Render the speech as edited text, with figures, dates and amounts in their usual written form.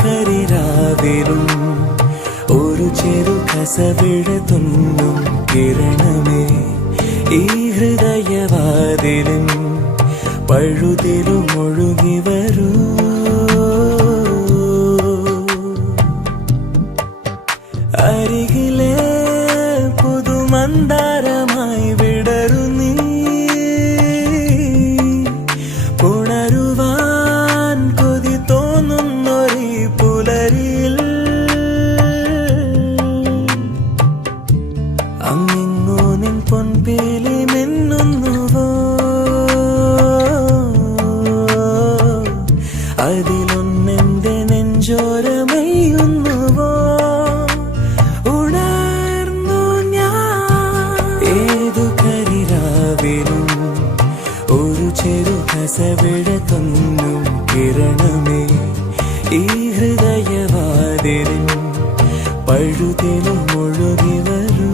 കരിരാവിലും ഒരു ചെറു കസവിട തുന്നും കിരണമേ ഈ ഹൃദയവാതിലും പഴുതിലും ഒഴുകി വരൂ. അരികിലെ പുതുമന്ദാരമായി വിടരു നീ, പുണരുവാൻ കൊതി തോന്നുന്നൊരു പുലരിയിൽ അങ്ങിങ്ങോ നിൻ പൊൻപേലി മിന്നുന്നുവോ, അതിലൊന്നെന്റെ നെഞ്ചോരമയുന്നുവോ. ഉണർന്നു ഞാൻ ഏതു കരിരാവിലും ഒരു ചെറു കസവിട തുന്നും കിരണമേ ഈ ഹൃദയവാതിലും പഴുതിലും ഒഴുകി വരൂ.